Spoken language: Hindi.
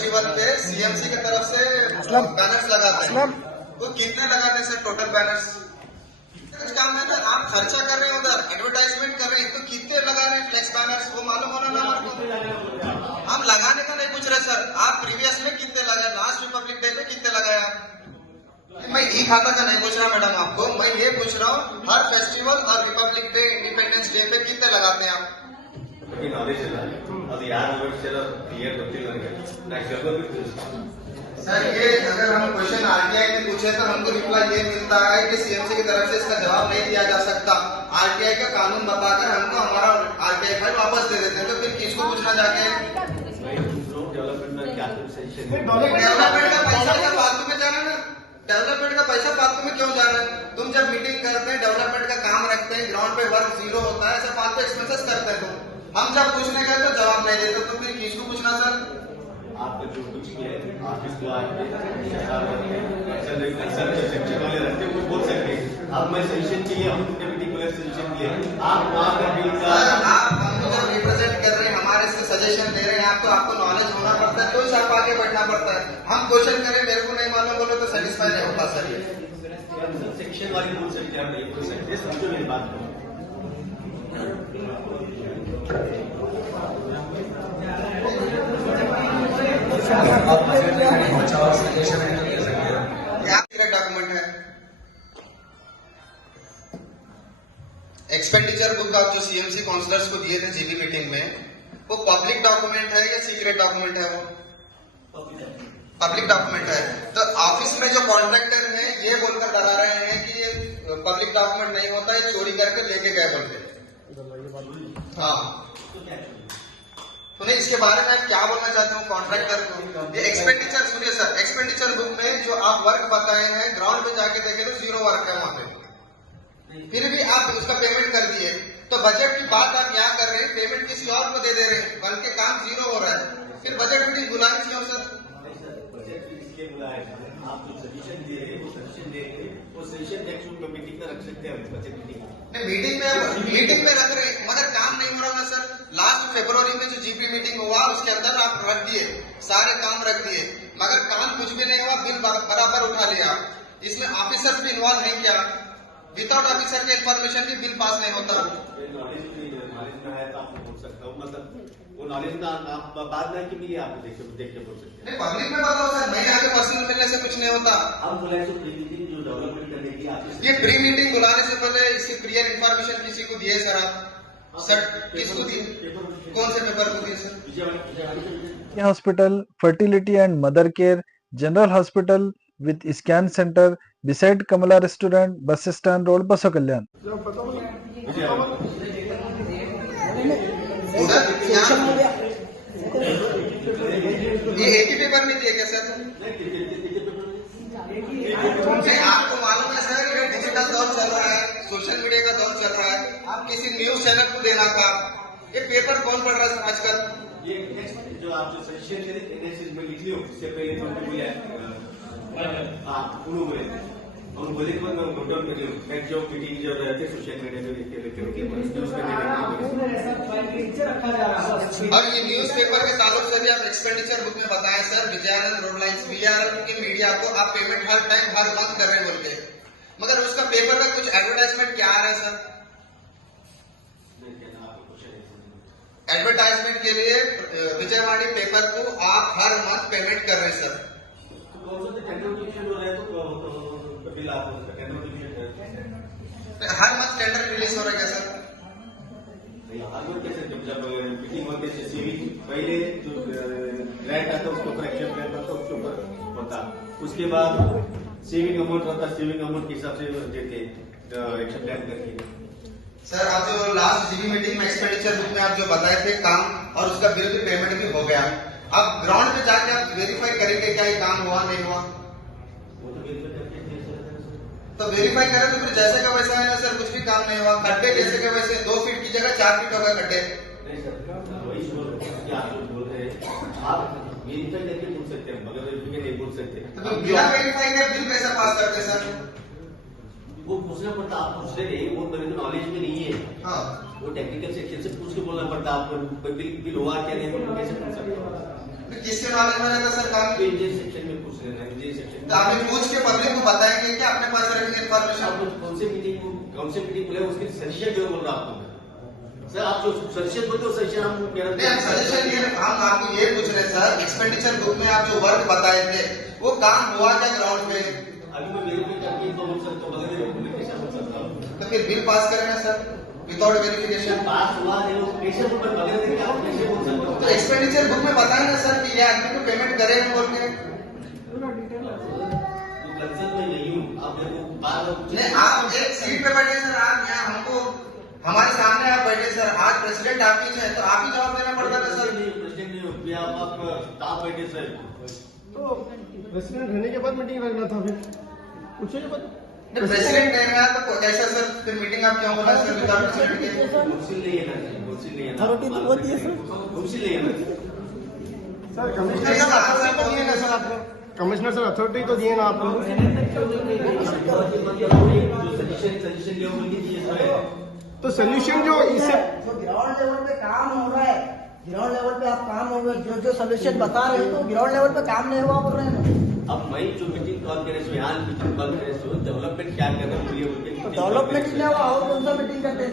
फेस्टिवल पे सीएमसी की तरफ से बैनर्स लगाते हैं, वो कितने लगाते हैं सर टोटल बैनर्स? काम है ना, आप खर्चा कर रहे हैं उधर, एडवर्टाइजमेंट कर रहे हैं, तो कितने लगा रहे हैं फ्लेक्स बैनर्स, वो मालूम होना ना हमारे को। हम लगाने का नहीं पूछ रहे सर, आप प्रीवियस में कितने लगाए, लास्ट रिपब्लिक डे पे कितने लगाए आप? मैं ई खाता का नहीं पूछ रहा मैडम आपको, मैं ये पूछ रहा हूँ हर फेस्टिवल और रिपब्लिक डे, इंडिपेंडेंस डे पे कितने लगाते हैं आप? ನಾಲೆಜ್ ಇಲ್ಲ ಅದು ಯಾರು ವಿವರಿಸಿರೋ ಕ್ಲಿಯರ್ ಗೊತ್ತಿಲ್ಲ ನನಗೆ सर ये अगर हम क्वेश्चन आरटीआई में पूछे तो हमको रिप्लाई ये मिलता है कि सीएमसी की तरफ से इसका जवाब नहीं दिया जा सकता, आरटीआई का कानून बताकर हमको हमारा आरटीआई फाइल वापस दे देते हैं, तो फिर किसको पूछना जाके? डेवलपमेंट का पैसा क्या फालतू में जा रहा है ना, डेवलपमेंट का पैसा फालतू में क्यों जा रहा है? तुम जब मीटिंग करते हैं, डेवलपमेंट का काम रखते हैं, ग्राउंड पे वर्क जीरो होता है, ऐसे फालतू एक्सपेंसेस करते हैं तुम। हम जब पूछने गए तो जवाब नहीं देते, तो फिर किसको पूछना सर? आपका जो कुछ किया है ऑफिस को सेक्शन वाले रहते हैं वो बोल सकते हैं, अब मैं सजेशन चाहिए, हम पर्टिकुलर सजेशन दिए, आप वहाँ पे बिल का आप हमको जब रिप्रेजेंट कर रहे हैं, हमारे से सजेशन दे रहे हैं, आपको नॉलेज होना पड़ता है, तो आप आगे बढ़ना पड़ता है। हम क्वेश्चन करें मेरे को नहीं मालूम बोले तो सेटिस्फाई नहीं होता सर। सेक्शन वाले बोल सकते हैं, आप नहीं बोल सकते, समझो मेरी बात को। डॉक्यूमेंट है एक्सपेंडिचर बुक आप जो सीएमसी काउंसलर्स को दिए थे जीबी मीटिंग में, वो पब्लिक डॉक्यूमेंट है या सीक्रेट डॉक्यूमेंट है? वो पब्लिक डॉक्यूमेंट है। तो ऑफिस में जो कॉन्ट्रैक्टर है ये बोलकर डरा रहे हैं कि ये पब्लिक डॉक्यूमेंट नहीं होता, ये चोरी करके लेके गए बोलते। हाँ तो नहीं, इसके बारे में क्या बोलना चाहते हूँ कॉन्ट्रैक्टर को? ये एक्सपेंडिचर सुनिए सर, एक्सपेंडिचर बुक में जो आप वर्क बताए हैं, ग्राउंड पे जाके देखे तो जीरो वर्क है वहां पे, फिर भी आप उसका पेमेंट कर दिए, तो बजट की बात आप यहाँ कर रहे हैं, पेमेंट किसी और को दे रहे हैं, बल्कि काम जीरो हो रहा है, फिर बजट मीटिंग बुलानी क्यों सर? आप जो सजेशन दे रहे हैं वो सजेशन दे रहे हैं, वो सजेशन नेक्स्ट मीटिंग में रख सकते हैं, बजट मीटिंग मीटिंग में रख रहे हैं, मगर काम नहीं हो रहा ना सर। लास्ट फरवरी में जो जीपी मीटिंग हुआ उसके अंदर आप रख दिए, सारे काम रख दिए, मगर काम कुछ भी नहीं हुआ, बिल बराबर उठा लिया। इसमें ऑफिसर्स भी इन्वॉल्व हैं क्या? विदाउट ऑफिसर के इन्फॉर्मेशन भी बिल पास नहीं होता। नॉलेज में है तो आपको बोल सकता हूँ, मतलब वो नॉलेज का आप बाद में कि नहीं आप देख के बोल सकते हैं। पब्लिक में बताओ सर, मैं आगे पर्सनल मिलने से कुछ नहीं होता। हम बुलाए तो प्री मीटिंग जो डेवलपमेंट करने की ये प्री मीटिंग बुलाने से पहले इसकी क्लियर इन्फॉर्मेशन किसी को दिए सर? आप सर किसको दिए, कौन से पेपर को दिए sir? Hospital, fertility and mother care, general hospital with scan centre beside Kamala restaurant, bus stand road, Basavakalyan. ये एक ही पेपर में दिए क्या सर? आपको मालूम है सर, ये डिजिटल दौर चल रहा है, सोशल मीडिया का दौर चल रहा है, आप किसी न्यूज चैनल को देना था, ये पेपर कौन पढ़ रहा है आजकल? ये जो आप जो सजेशन दे रहे में लिख लियो, इससे पहले तो हमने बोला हाँ उन्होंने हम बोले कि मैं नोट डाउन कर लियो, मैं जो मीटिंग जो रहते सोशल मीडिया में लिख के न्यूज पेपर और ये न्यूज पेपर के ताल्लुक से भी आप एक्सपेंडिचर बुक में बताएं sir, Vijayanand road lines VR की मीडिया को आप पेमेंट हर टाइम हर मंथ कर रहे हैं बोल के, मगर उसका पेपर का कुछ एडवर्टाइजमेंट क्या आ रहा है सर? एडवर्टाइजमेंट के लिए विजयवाणी पेपर को आप हर मंथ पेमेंट कर रहे हैं सर। हर मंथ टेंडर रिलीज हो रहा है क्या सर? जब मीटिंग होती है सीविंग पहले जो ग्रांट आता है उसके ऊपर एक्शन प्लान होता है, उसके ऊपर होता, उसके बाद सेविंग अमाउंट होता है, सेविंग अमाउंट के हिसाब से देते एक्शन प्लान करके। सर आप जो लास्ट जीबी मीटिंग में एक्सपेंडिचर बुक में आप जो बताए थे काम और उसका बिल भी पेमेंट भी हो गया, अब ग्राउंड पे जाके आप वेरीफाई करेंगे क्या ये काम हुआ नहीं हुआ? तो वेरीफाई करें तो फिर जैसे का वैसा है ना सर, कुछ भी काम नहीं हुआ, खड्डे जैसे के वैसे 2 फीट की जगह 4 फीट हो गए खड्डे। आप वेरीफाई करके पूछ सकते हैं, मगर वेरीफाई नहीं पूछ सकते। तो बिना वेरीफाई के बिल कैसे पास करते सर? वो पूछना पड़ता, आप पूछ रहे हैं, वो मेरे को नॉलेज में नहीं है। हाँ वो टेक्निकल सेक्शन से पूछ के बोलना पड़ता आपको, बिल हुआ क्या नहीं, कैसे पूछ सकते हैं? तो किसके नॉलेज में रहता सर काम? तो इंजीनियर सेक्शन में पूछ लेना, इंजीनियर सेक्शन तो आपने पूछ के पब्लिक को बताएंगे क्या अपने पास रखेंगे इन्फॉर्मेशन? आप कौन से मीटिंग बोले उसकी सजेशन जो बोल रहा आपको मैं। सर आप जो सजेशन बोलते हो सजेशन हम नहीं, हम सजेशन ये हम आपको ये पूछ रहे हैं सर, एक्सपेंडिचर बुक में आप जो वर्क बताए थे वो काम हुआ क्या ग्राउंड पे? अभी मैं वेरीफाई करके तो बोल सकता हूँ, बगैर वेरीफाई कैसे बोल सकता हूँ? तो फिर बिल पास करना सर विदाउट वेरिफिकेशन। पास हुआ है वो कैसे बोल पर बगैर वेरीफाई आप कैसे बोल सकते हो? तो एक्सपेंडिचर बुक में बताए ना सर कि ये आदमी को पेमेंट करे बोल के। कंसर्न में नहीं हूँ, आप मेरे को बार नहीं, आप एक सीट पे बैठे सर, आप यहाँ हमको हमारे सामने आप बैठे सर, आज प्रेसिडेंट आप ही हैं तो आप ही जवाब देना पड़ता था सर। प्रेसिडेंट नहीं हो, आप स्टाफ बैठे सर। तो प्रेसिडेंट रहने के बाद मीटिंग रखना था, फिर पूछिए बात। प्रेसिडेंट नहीं रहा तो कैसा सर फिर मीटिंग आप क्यों बोला सर विदाउट प्रेसिडेंट के? काउंसिल नहीं है ना, काउंसिल नहीं है ना, अथॉरिटी तो होती है सर। काउंसिल नहीं है ना सर कमिश्नर सर अथॉरिटी तो दिए ना सर आपको, कमिश्नर सर अथॉरिटी तो दिए ना आपको। जो सजेशन ले बोलिए दिए सर। तो सोल्यूशन जो इससे ग्राउंड लेवल पे काम हो रहा है, ग्राउंड लेवल पे आप काम हो रहा है, जो सोल्यूशन बता रहे हो तो ग्राउंड लेवल पे काम नहीं हुआ बोल रहे हैं ना। अब मैं जो मीटिंग कॉल करे सो यहाँ मीटिंग कॉल करे सो डेवलपमेंट क्या करना बोलिए बोल के डेवलपमेंट नहीं हुआ और कौन सा मीटिंग करते हैं?